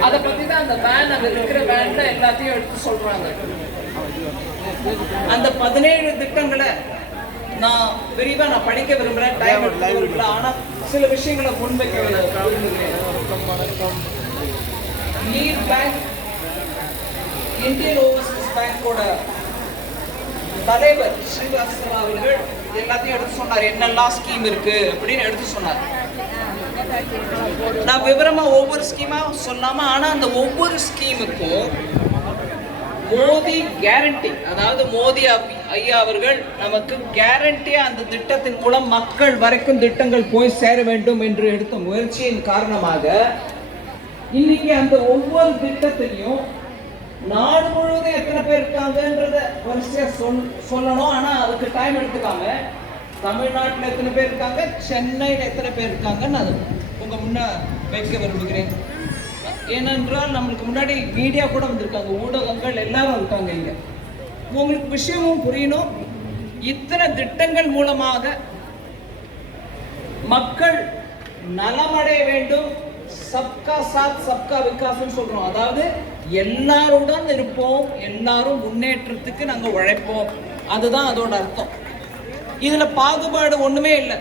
அதை பத்தி தான் அந்த வேன் அங்க இருக்கிற வேன்ல எல்லாத்தையும் எடுத்து சொல்றாங்க. அந்த பதினேழு திட்டங்களை நான் விரிவா நான் படிக்க விரும்புறேன். டைம் விரும்பல ஆனா சில விஷயங்களை முன்வைக்க விரும்புகிறேன் லீட் பேங்க் இந்தியன் ஓவர்சீஸ் பேங்கோட தலைவர் ஸ்ரீவாஸ்தவா அவர்கள் எல்லாத்தையும் எடுத்து சொன்னார். என்னெல்லாம் ஸ்கீம் இருக்கு அப்படின்னு எடுத்து சொன்னார். நான் விவரமா ஒவ்வொரு ஸ்கீமா சொல்லாம ஆனா அந்த ஒவ்வொரு ஸ்கீமுக்கும் மோதி கேரண்டி அதாவது மோதி அப்- ஐயா அவர்கள் நமக்கு கேரண்டியா அந்த திட்டத்தின் மூலம் மக்கள் வரைக்கும் திட்டங்கள் போய் சேர வேண்டும் என்று எடுத்த முயற்சியின் காரணமாக இன்னைக்கு அந்த ஒவ்வொரு திட்டத்திலையும் நாடு முழுவதும் எத்தனை பேர் இருக்காங்கன்றத வரிசையா சொல் சொல்லணும். ஆனா அதுக்கு டைம் எடுத்துக்காம தமிழ்நாட்டில் எத்தனை பேர் இருக்காங்க? சென்னையில் எத்தனை பேர் இருக்காங்கன்னு அது உங்க முன்ன வைக்க விரும்புகிறேன். ஏனென்றால் நம்மளுக்கு முன்னாடி மீடியா கூட வந்திருக்காங்க. ஊடகங்கள் எல்லாரும் இருக்காங்க இங்க. உங்களுக்கு விஷயமும் புரியணும். இத்தனை திட்டங்கள் மூலமாக மக்கள் நலமடைய வேண்டும். சப்கா சாத் சப்கா விகாசம் சொல்றோம். அதாவது எல்லாருடன் இருப்போம் எல்லாரும் முன்னேற்றத்துக்கு நாங்க உழைப்போம். அதுதான் அதோட அர்த்தம். இதுல பாகுபாடு ஒண்ணுமே இல்லை.